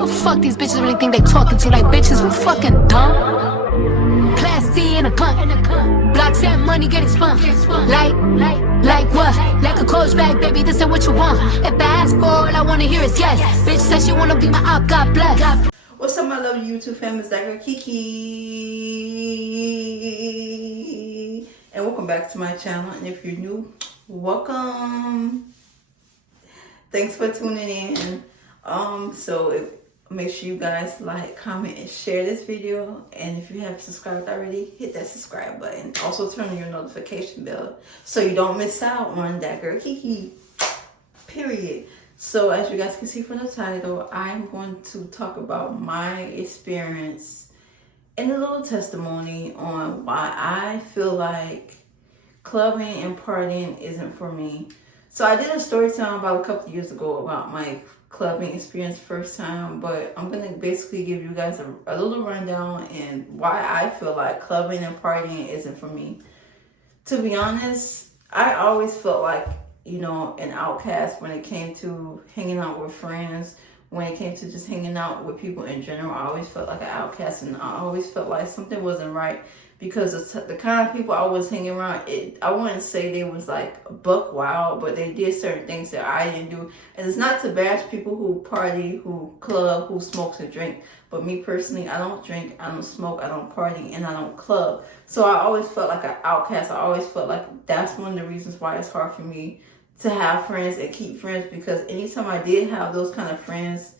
But fuck these bitches really think they talking to like bitches. We fucking dumb. Class C in a cunt. Blocks and money getting spun. Like what? Like a coach bag, baby, this ain't what you want. If I ask for all I wanna hear is yes. Bitch says she wanna be my op, God bless. What's up, my lovely YouTube fam? It's that girl Kiki. And welcome back to my channel. And if you're new, welcome. Thanks for tuning in. Make sure you guys like, comment, and share this video. And if you have subscribed already, hit that subscribe button. Also turn on your notification bell so you don't miss out on that girl Kiki. Period. So as you guys can see from the title, I'm going to talk about my experience and a little testimony on why I feel like clubbing and partying isn't for me. So I did a story time about a couple of years ago about my clubbing experience first time, but I'm going to basically give you guys a little rundown and why I feel like clubbing and partying isn't for me. To be honest, I always felt like, you know, an outcast when it came to hanging out with friends, when it came to just hanging out with people in general. I always felt like an outcast, and I always felt like something wasn't right because the kind of people I was hanging around, I wouldn't say they was like buck wild, but they did certain things that I didn't do. And it's not to bash people who party, who club, who smokes and drink. But me personally, I don't drink, I don't smoke, I don't party, and I don't club. So I always felt like an outcast. I always felt like that's one of the reasons why it's hard for me to have friends and keep friends, because anytime I did have those kind of friends,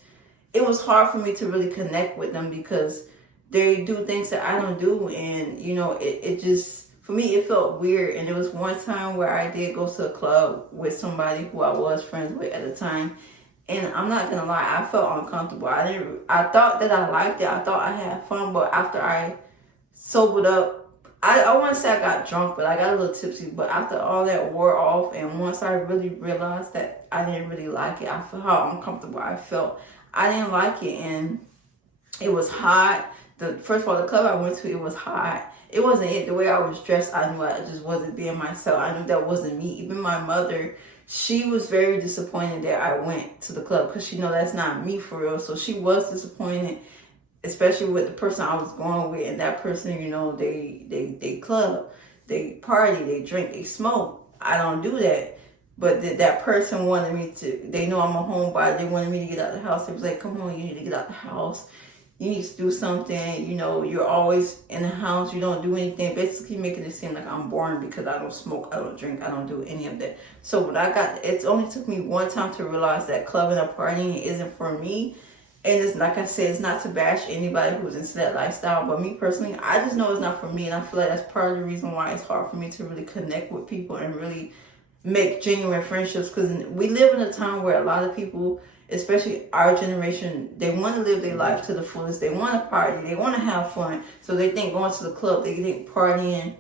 it was hard for me to really connect with them because they do things that I don't do. And, you know, it just, for me, it felt weird. And there was one time where I did go to a club with somebody who I was friends with at the time. And I'm not going to lie, I felt uncomfortable. I thought that I liked it. I thought I had fun. But after I sobered up, I want to say I got drunk, but I got a little tipsy. But after all that wore off, and once I really realized that I didn't really like it, I felt how uncomfortable I felt. I didn't like it, and it was hot. First of all, the club I went to, it was hot. It wasn't it. The way I was dressed, I knew I just wasn't being myself. I knew that wasn't me. Even my mother, she was very disappointed that I went to the club because she know that's not me for real. So she was disappointed, especially with the person I was going with. And that person, you know, they club, they party, they drink, they smoke. I don't do that. But that person wanted me to, they know I'm a homebody. They wanted me to get out of the house. They was like, come on, you need to get out of the house. You need to do something. You know, you're always in the house. You don't do anything. Basically making it seem like I'm boring because I don't smoke, I don't drink, I don't do any of that. So what I got, it only took me one time to realize that clubbing and partying isn't for me. And it's like I said, it's not to bash anybody who's into that lifestyle. But me personally, I just know it's not for me. And I feel like that's part of the reason why it's hard for me to really connect with people and really make genuine friendships. Because we live in a time where a lot of people, especially our generation, they want to live their life to the fullest. They want to party. They want to have fun. So they think going to the club, they think partying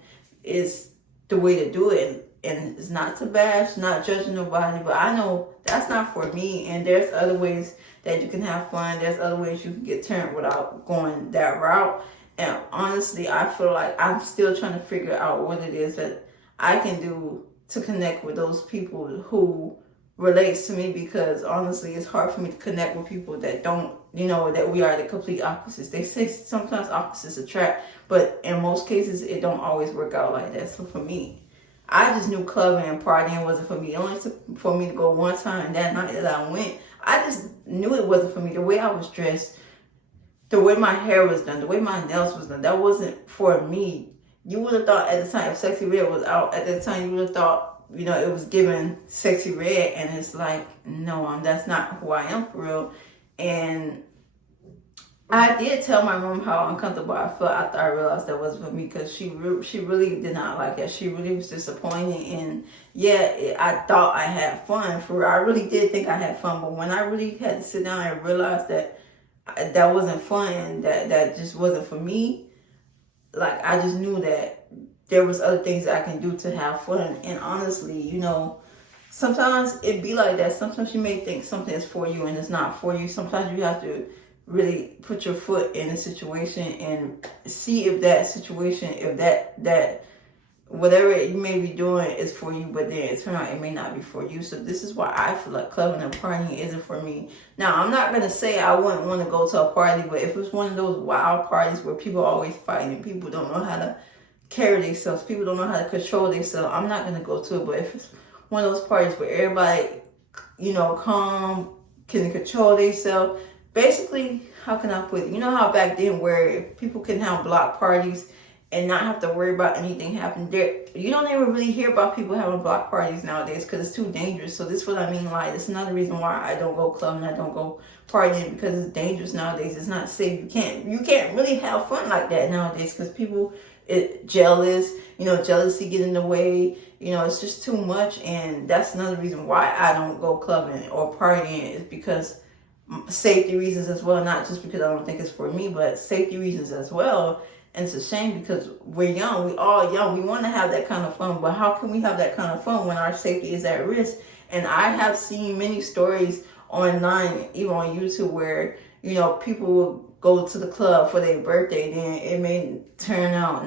is the way to do it. And it's not to bash, not judging nobody. But I know that's not for me. And there's other ways that you can have fun. There's other ways you can get turned without going that route. And honestly, I feel like I'm still trying to figure out what it is that I can do to connect with those people who relates to me, because honestly it's hard for me to connect with people that don't, you know, that we are the complete opposites. They say sometimes opposites attract, but in most cases it don't always work out like that. So for me, I just knew clubbing and partying wasn't for me. It only took for me to go one time that night that I went. I just knew it wasn't for me. The way I was dressed, the way my hair was done, the way my nails was done, that wasn't for me. You would have thought at the time, if Sexy Red was out at that time, you would have thought, you know, it was given Sexy Red, and it's like, no, that's not who I am for real. And I did tell my mom how uncomfortable I felt after I realized that wasn't for me, because she really did not like it. She really was disappointed. And yeah, I thought I had fun for real. I really did think I had fun, but when I really had to sit down and realize that that wasn't fun, that just wasn't for me, like I just knew that there was other things that I can do to have fun. And honestly, you know, sometimes it be like that. Sometimes you may think something is for you and it's not for you. Sometimes you have to really put your foot in a situation and see if that situation, if that whatever you may be doing is for you, but then it turns out it may not be for you. So this is why I feel like clubbing and partying isn't for me. Now, I'm not going to say I wouldn't want to go to a party, but if it's one of those wild parties where people are always fighting, people don't know how to carry themselves, people don't know how to control themselves, I'm not going to go to it. But if it's one of those parties where everybody, calm, can control themselves, basically, how can I put it? You know how back then where people can have block parties and not have to worry about anything happening there. You don't ever really hear about people having block parties nowadays because it's too dangerous. So this is what I mean. Like, it's another reason why I don't go clubbing, I don't go partying, because it's dangerous nowadays. It's not safe. You can't really have fun like that nowadays because people jealous. Jealousy get in the way. It's just too much, and that's another reason why I don't go clubbing or partying, is because safety reasons as well. Not just because I don't think it's for me, but safety reasons as well. And it's a shame because we're young. We all young. We want to have that kind of fun. But how can we have that kind of fun when our safety is at risk? And I have seen many stories online, even on YouTube, where, people will go to the club for their birthday. Then it may turn out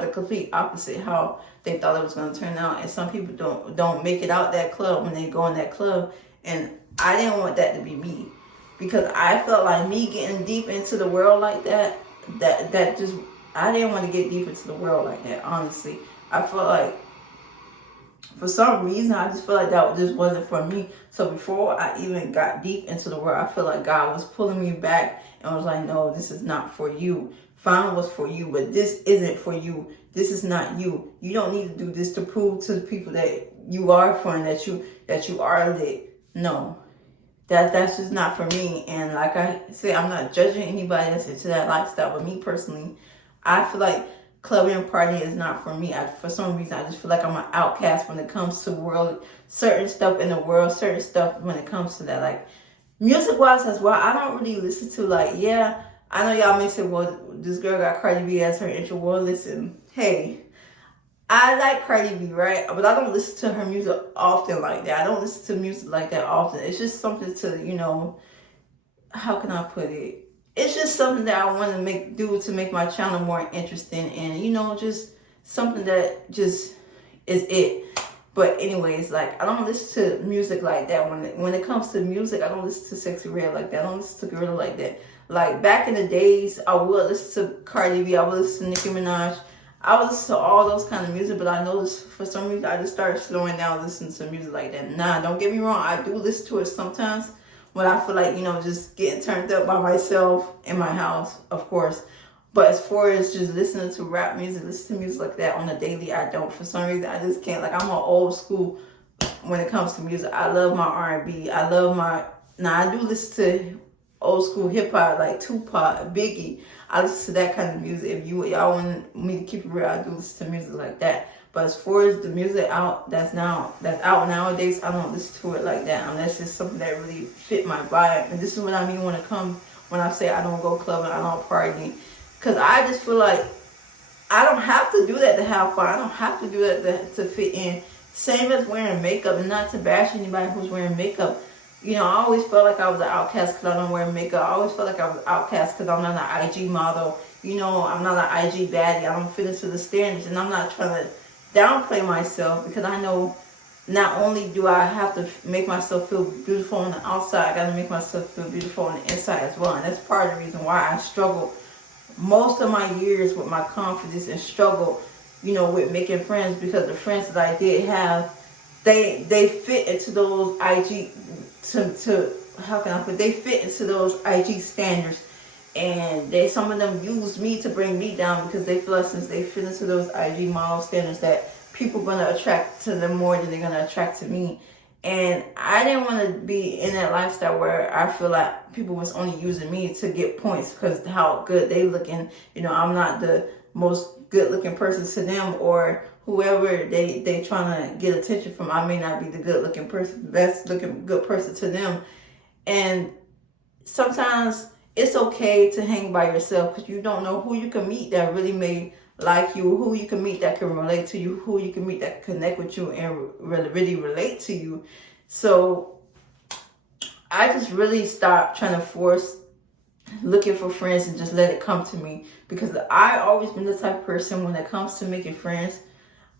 the complete opposite how they thought it was going to turn out. And some people don't make it out that club when they go in that club. And I didn't want that to be me, because I felt like me getting deep into the world like that just, I didn't want to get deep into the world like that, honestly. I felt like, for some reason, I just felt like that just wasn't for me. So before I even got deep into the world, I feel like God was pulling me back and was like, no, this is not for you. Fine was for you, but this isn't for you. This is not you. You don't need to do this to prove to the people that you are fun, that you are lit. No. That's just not for me. And like I said, I'm not judging anybody that's into that lifestyle, but me personally, I feel like clubbing and partying is not for me. For some reason, I just feel like I'm an outcast when it comes to certain stuff in the world, certain stuff when it comes to that. Like, music-wise as well, I don't really listen to, I know y'all may say, well, this girl got Cardi B as her intro. Well, listen, hey, I like Cardi B, right? But I don't listen to her music often like that. I don't listen to music like that often. It's just something to, how can I put it? It's just something that I want to do to make my channel more interesting, and, just something that just is it. But anyways, I don't listen to music like that. When it comes to music, I don't listen to Sexy Red like that. I don't listen to Gorilla like that. Like, back in the days, I would listen to Cardi B. I would listen to Nicki Minaj. I would listen to all those kind of music, but I noticed for some reason I just started slowing down listening to music like that. Nah, don't get me wrong. I do listen to it sometimes when I feel like, just getting turned up by myself in my house, of course. But as far as just listening to rap music, listening to music like that on a daily, I don't. For some reason, I just can't. Like, I'm an old school when it comes to music. I love my R&B. I do listen to old school hip hop like Tupac, Biggie. I listen to that kind of music. If y'all want me to keep it real, I do listen to music like that. But as far as the music that's out nowadays, I don't listen to it like that unless it's something that really fit my vibe. And this is what I mean when I say I don't go clubbing, I don't party. Because I just feel like I don't have to do that to have fun. I don't have to do that to fit in. Same as wearing makeup, and not to bash anybody who's wearing makeup. I always felt like I was an outcast because I don't wear makeup. I always felt like I was an outcast because I'm not an IG model. I'm not an IG baddie. I don't fit into the standards, and I'm not trying to downplay myself, because I know not only do I have to make myself feel beautiful on the outside, I got to make myself feel beautiful on the inside as well. And that's part of the reason why I struggled most of my years with my confidence, and struggled, with making friends, because the friends that I did have, they fit into those IG they fit into those IG standards, and some of them use me to bring me down, because they feel like since they fit into those IG model standards that people are going to attract to them more than they're going to attract to me. And I didn't want to be in that lifestyle where I feel like people was only using me to get points because how good they looking. I'm not the most good looking person to them, or whoever they trying to get attention from. I may not be the good looking person, best looking good person to them. And sometimes it's okay to hang by yourself, because you don't know who you can meet that really may like you, who you can meet that can relate to you, who you can meet that can connect with you and really relate to you. So I just really stopped trying to force looking for friends and just let it come to me, because I always been the type of person when it comes to making friends,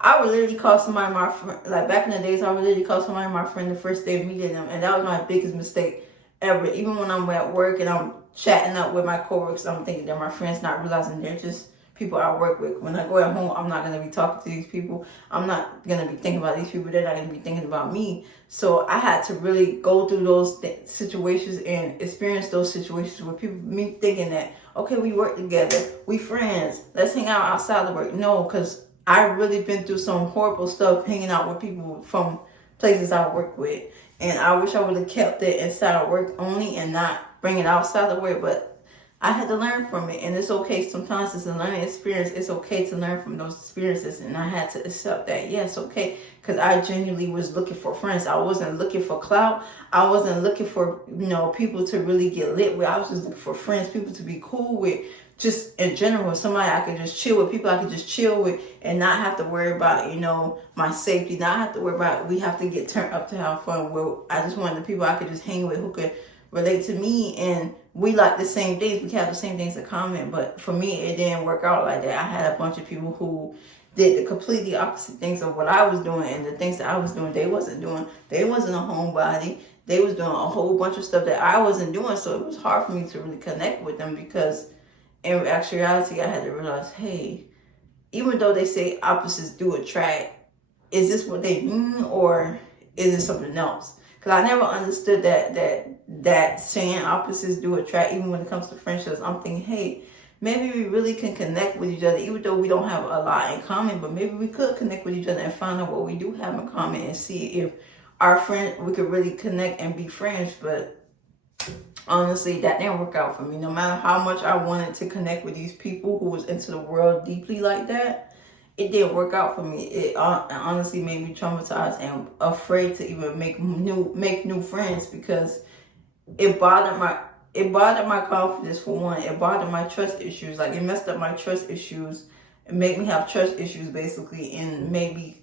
I would literally call somebody my friend. Like back in the days, I would literally call somebody my friend the first day of meeting them, and that was my biggest mistake ever. Even when I'm at work and I'm chatting up with my coworkers, I'm thinking they're my friends, not realizing they're just people I work with. When I go at home, I'm not gonna be talking to these people. I'm not gonna be thinking about these people. They're not gonna be thinking about me. So I had to really go through those situations and experience those situations where people me thinking that okay, we work together, we friends, let's hang out outside of work. No, because I've really been through some horrible stuff hanging out with people from places I work with. And I wish I would have kept it inside of work only and not bring it outside of work. But I had to learn from it. And it's okay. Sometimes it's a learning experience. It's okay to learn from those experiences. And I had to accept that. Yes, okay. Because I genuinely was looking for friends. I wasn't looking for clout. I wasn't looking for, people to really get lit with. I was just looking for friends, people to be cool with. Just in general, somebody I could just chill with, people I could just chill with and not have to worry about, my safety, not have to worry about we have to get turned up to have fun. Well, I just wanted the people I could just hang with who could relate to me, and we like the same things. We have the same things in common, but for me, it didn't work out like that. I had a bunch of people who did the completely opposite things of what I was doing, and the things that I was doing, they wasn't doing. They wasn't a homebody. They was doing a whole bunch of stuff that I wasn't doing, so it was hard for me to really connect with them because in actuality, I had to realize, hey, even though they say opposites do attract, is this what they mean or is it something else? Because I never understood that saying opposites do attract, even when it comes to friendships. I'm thinking, hey, maybe we really can connect with each other, even though we don't have a lot in common, but maybe we could connect with each other and find out what we do have in common and see if our friend, we could really connect and be friends. But honestly, that didn't work out for me. No matter how much I wanted to connect with these people who was into the world deeply like that, it didn't work out for me. It honestly made me traumatized and afraid to even make new friends because it bothered my confidence for one. It bothered my trust issues. Like it messed up my trust issues. It made me have trust issues basically, and made me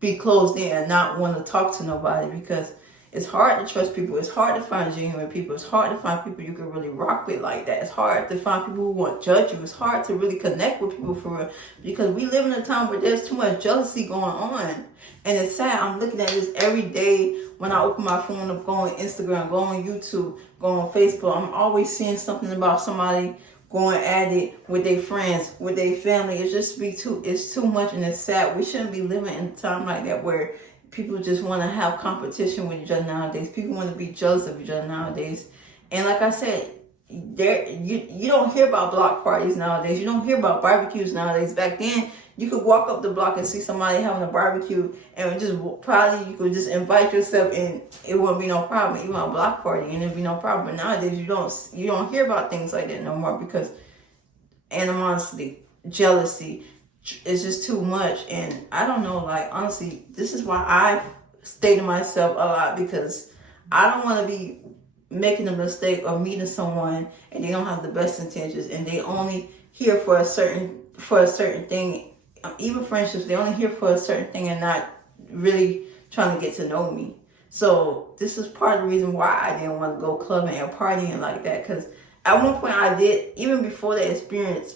be closed in and not want to talk to nobody because it's hard to trust people. It's hard to find genuine people. It's hard to find people you can really rock with like that. It's hard to find people who won't judge you. It's hard to really connect with people for real because we live in a time where there's too much jealousy going on. And it's sad. I'm looking at this every day when I open my phone up, go on Instagram, go on YouTube, go on Facebook. I'm always seeing something about somebody going at it with their friends, with their family. It's too much and it's sad. We shouldn't be living in a time like that where people just want to have competition with each other nowadays. People want to be jealous of each other nowadays. And like I said, you don't hear about block parties nowadays. You don't hear about barbecues nowadays. Back then, you could walk up the block and see somebody having a barbecue and you could just invite yourself and it wouldn't be no problem. Even a block party and it'd be no problem. But nowadays, you don't hear about things like that no more because animosity, jealousy, it's just too much. And I don't know, like honestly, this is why I stay to myself a lot because I don't want to be making a mistake or meeting someone and they don't have the best intentions and they only here for a certain thing. Even friendships, they only here for a certain thing and not really trying to get to know me. So this is part of the reason why I didn't want to go clubbing and partying like that, because at one point I did, even before that experience,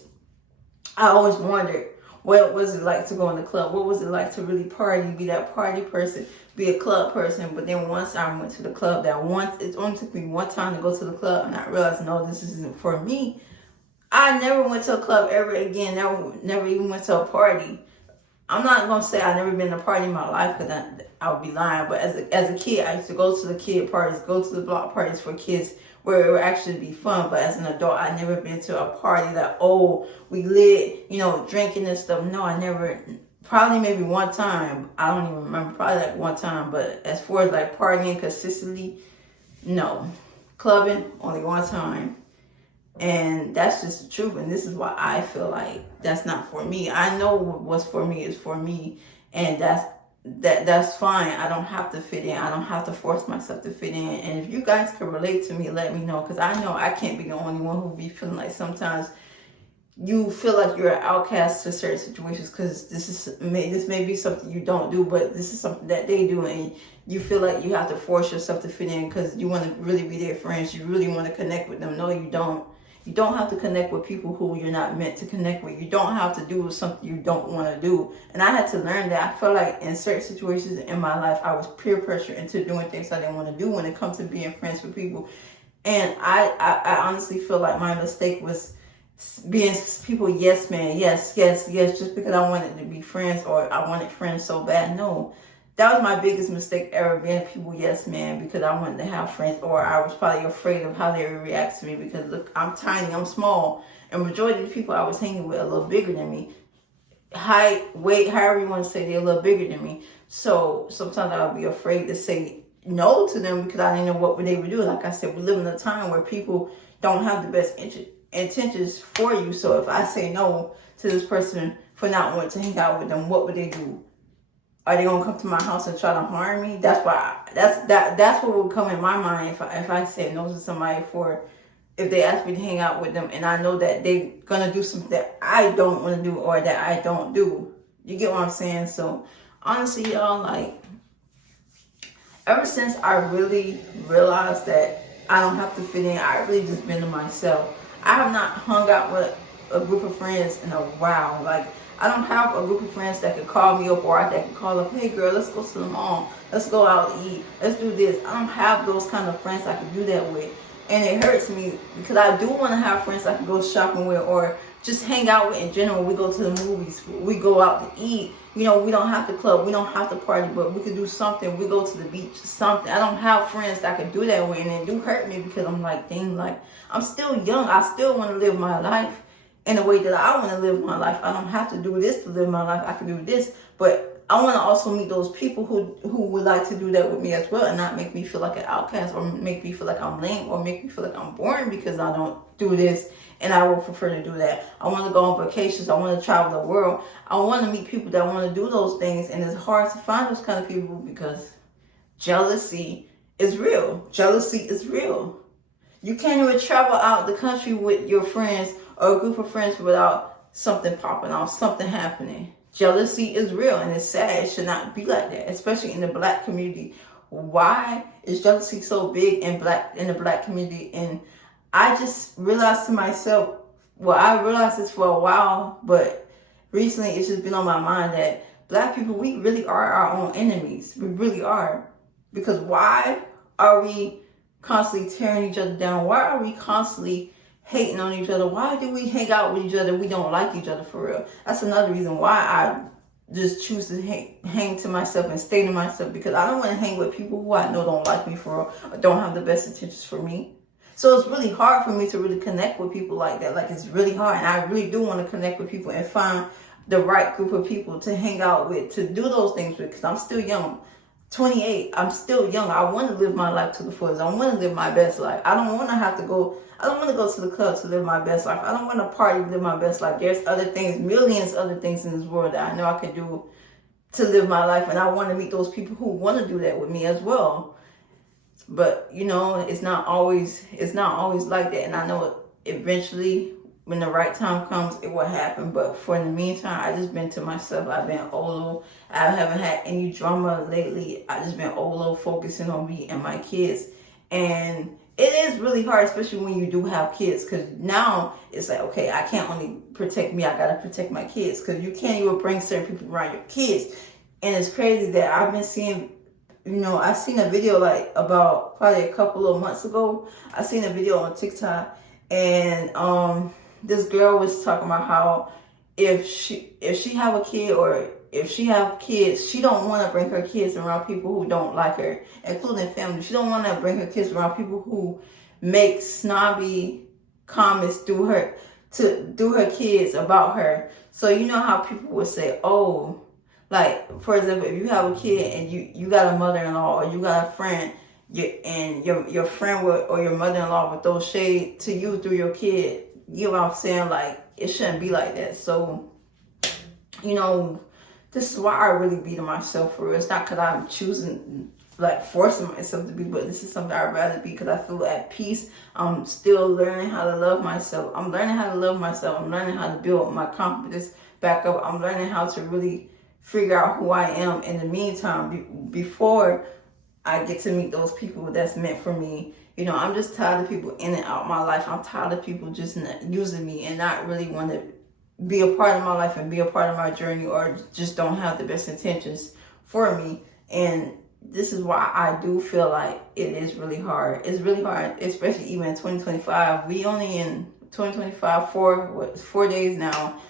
I always wondered, what was it like to go in the club? What was it like to really party, be that party person, be a club person? But then once I went to the club, it only took me one time to go to the club, and I realized, no, this isn't for me. I never went to a club ever again. Never even went to a party. I'm not gonna say I've never been to a party in my life because I would be lying. But as a kid, I used to go to the kid parties, go to the block parties for kids where it would actually be fun. But as an adult, I never been to a party that, we lit, drinking and stuff. No, I never. Probably maybe one time. I don't even remember. Probably like one time. But as far as like partying consistently, no. Clubbing, only one time. And that's just the truth. And this is why I feel like that's not for me. I know what's for me is for me. And that's fine. I don't have to fit in. I don't have to force myself to fit in. And if you guys can relate to me, let me know. Because I know I can't be the only one who be feeling like sometimes you feel like you're an outcast to certain situations because this may be something you don't do, but this is something that they do, and you feel like you have to force yourself to fit in because you want to really be their friends. You really want to connect with them. No, you don't. You don't have to connect with people who you're not meant to connect with. You don't have to do something you don't want to do. And I had to learn that. I feel like in certain situations in my life, I was peer pressured into doing things I didn't want to do when it comes to being friends with people. And I honestly feel like my mistake was being people yes man, yes, just because I wanted to be friends or I wanted friends so bad. No, that was my biggest mistake ever, being people yes man because I wanted to have friends, or I was probably afraid of how they would react to me because look, I'm tiny, I'm small, and majority of the people I was hanging with are a little bigger than me. Height, weight, however you want to say, they're a little bigger than me. So sometimes I would be afraid to say no to them because I didn't know what they would do. Like I said, we live in a time where people don't have the best intentions for you. So if I say no to this person for not wanting to hang out with them, what would they do? Are they gonna come to my house and try to harm me? That's what would come in my mind if I say no to somebody for, if they ask me to hang out with them and I know that they're gonna do something that I don't want to do or that I don't do. You get what I'm saying? So honestly, y'all, like, ever since I really realized that I don't have to fit in, I really just been to myself. I have not hung out with a group of friends in a while. Like, I don't have a group of friends that could call me up or that could call up, hey girl, let's go to the mall, let's go out and eat, let's do this. I don't have those kind of friends I can do that with. And it hurts me because I do want to have friends I can go shopping with or just hang out with in general. We go to the movies, we go out to eat. You know, we don't have to club, we don't have to party, but we could do something. We go to the beach, something. I don't have friends that could do that with, and it do hurt me because I'm like, dang, like, I'm still young. I still want to live my life in the way that I want to live my life. I don't have to do this to live my life. I can do this, but I want to also meet those people who would like to do that with me as well, and not make me feel like an outcast or make me feel like I'm lame or make me feel like I'm boring because I don't do this and I would prefer to do that. I want to go on vacations. I want to travel the world. I want to meet people that want to do those things, and it's hard to find those kind of people because jealousy is real. Jealousy is real. You can't even travel out the country with your friends or a group of friends without something popping off, something happening. Jealousy is real, and it's sad. It should not be like that, especially in the black community. Why is jealousy so big in the black community? And I just realized to myself, well, I realized this for a while, but recently it's just been on my mind that black people, we really are our own enemies. We really are. Because why are we constantly tearing each other down? Why are we constantly hating on each other? Why do we hang out with each other? We don't like each other for real. That's another reason why I just choose to hang to myself and stay to myself, because I don't want to hang with people who I know don't like me for real or don't have the best intentions for me. So it's really hard for me to really connect with people like that. Like, it's really hard, and I really do want to connect with people and find the right group of people to hang out with, to do those things with, because I'm still young. 28, I'm still young. I want to live my life to the fullest. I want to live my best life. I don't want to go to the club to live my best life. I don't want to party to live my best life. There's other things, millions other things in this world that I know I can do to live my life, and I want to meet those people who want to do that with me as well. But you know, it's not always like that, and I know eventually when the right time comes, it will happen. But for the meantime, I just been to myself. I've been Olo. I haven't had any drama lately. I just been Olo, focusing on me and my kids. And it is really hard, especially when you do have kids, because now it's like, okay, I can't only protect me, I gotta protect my kids, because you can't even bring certain people around your kids. And it's crazy that I've been seeing, you know, I seen a video like about probably a couple of months ago. I seen a video on TikTok, and this girl was talking about how if she have a kid, or if she have kids, she don't want to bring her kids around people who don't like her, including family. She don't want to bring her kids around people who make snobby comments through her kids about her. So you know how people would say, oh, like, for example, if you have a kid and you got a mother-in-law or you got a friend, and your friend or your mother-in-law would throw shade to you through your kid. You know what I'm saying? Like, it shouldn't be like that. So, you know, this is why I really be to myself for real. It's not because I'm choosing, like, forcing myself to be, but this is something I'd rather be because I feel at peace. I'm still learning how to love myself. I'm learning how to love myself. I'm learning how to build my confidence back up. I'm learning how to really figure out who I am in the meantime before I get to meet those people that's meant for me You know, I'm just tired of people in and out of my life. I'm tired of people just not using me and not really want to be a part of my life and be a part of my journey, or just don't have the best intentions for me. And this is why I do feel like it is really hard. It's really hard, especially even in 2025. We only in 2025 4 days now,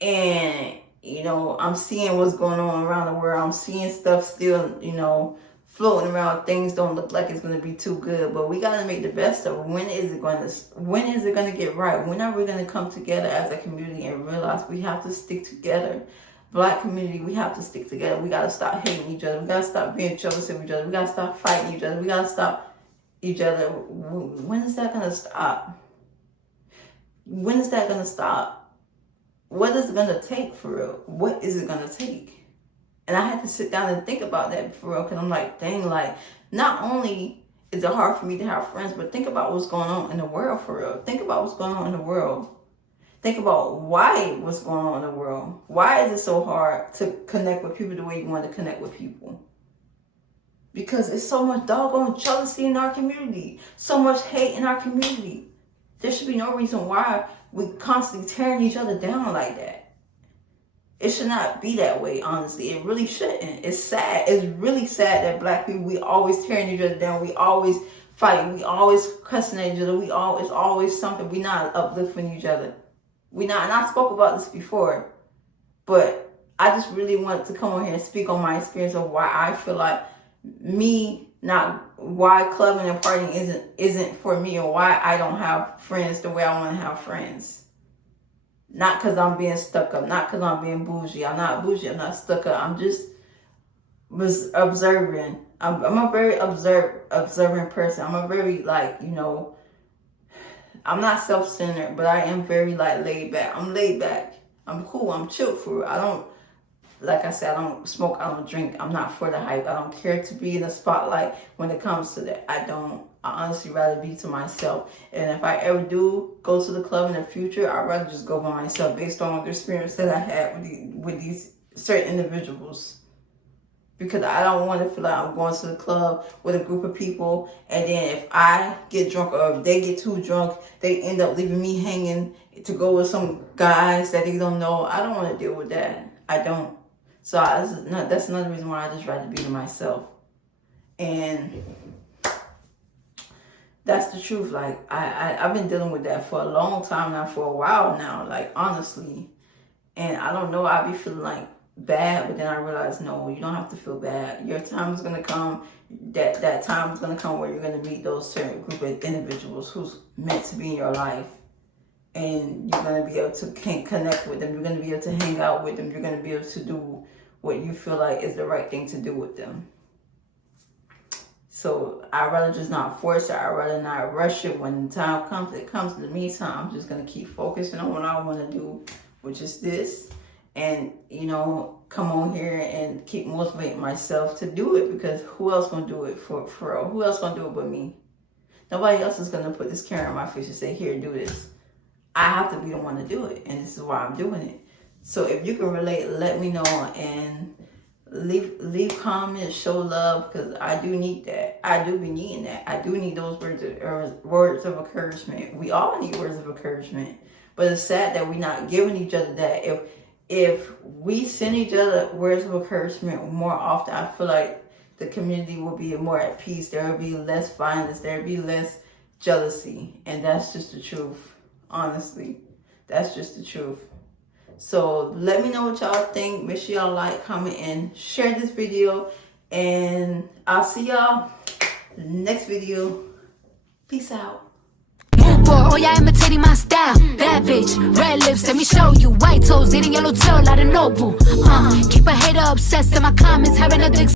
and you know, I'm seeing what's going on around the world. I'm seeing stuff still, you know, floating around. Things don't look like it's going to be too good, but we got to make the best of it. When is it going to get right? When are we going to come together as a community and realize we have to stick together? Black community, we have to stick together. We got to stop hating each other. We got to stop being jealous of each other. We got to stop fighting each other. We got to stop each other. When is that going to stop? When is that going to stop? What is it going to take for real? What is it going to take? And I had to sit down and think about that for real, because I'm like, dang, like, not only is it hard for me to have friends, but think about what's going on in the world for real. Think about what's going on in the world. Think about what's going on in the world. Why is it so hard to connect with people the way you want to connect with people? Because it's so much doggone jealousy in our community. So much hate in our community. There should be no reason why we constantly tearing each other down like that. It should not be that way, honestly. It really shouldn't. It's sad. It's really sad that Black people, we always tearing each other down. We always fighting. We always cussing at each other. It's always something. We not uplifting each other. We not, and I spoke about this before, but I just really wanted to come on here and speak on my experience of why I feel like why clubbing and partying isn't for me, or why I don't have friends the way I want to have friends. Not because I'm being stuck up, not because I'm being bougie. I'm not bougie, I'm not stuck up. I'm just observing. I'm a very observant person. I'm a very, like, you know, I'm not self-centered, but I am very, like, laid back. I'm laid back. I'm cool. I'm chill for real. Like I said, I don't smoke, I don't drink. I'm not for the hype. I don't care to be in the spotlight when it comes to that. I honestly rather be to myself. And if I ever do go to the club in the future, I'd rather just go by myself based on the experience that I had with these certain individuals. Because I don't want to feel like I'm going to the club with a group of people, and then if I get drunk or if they get too drunk, they end up leaving me hanging to go with some guys that they don't know. I don't want to deal with that. I don't. So that's another reason why I just rather be to myself. And that's the truth. Like, I've been dealing with that for a long time now, for a while now, like, honestly. And I don't know, I be feeling like bad, but then I realize, no, you don't have to feel bad. Your time is going to come. That time is going to come where you're going to meet those certain group of individuals who's meant to be in your life. And you're going to be able to connect with them. You're going to be able to hang out with them. You're going to be able to do what you feel like is the right thing to do with them. So I'd rather just not force it. I'd rather not rush it. When the time comes, it comes. In the meantime, I'm just going to keep focusing on what I want to do, which is this. And, you know, come on here and keep motivating myself to do it, because who else going to do it for real? Who else going to do it but me? Nobody else is going to put this camera in my face and say, here, do this. I have to be the one to do it, and this is why I'm doing it. So if you can relate, let me know, and leave comments, show love, because I do need that. I do be needing that. I do need those words of encouragement. We all need words of encouragement, but it's sad that we're not giving each other that. If we send each other words of encouragement more often, I feel like the community will be more at peace. There will be less violence. There will be less jealousy, and that's just the truth. Honestly, that's just the truth. So let me know what y'all think. Make sure y'all like, comment, and share this video. And I'll see y'all in the next video. Peace out. Oh yeah, imitating my style. Bad bitch, red lips, let me show you. White toes, eating yellow tail, like a noble. Keep a hater obsessed in my comments, having a dick.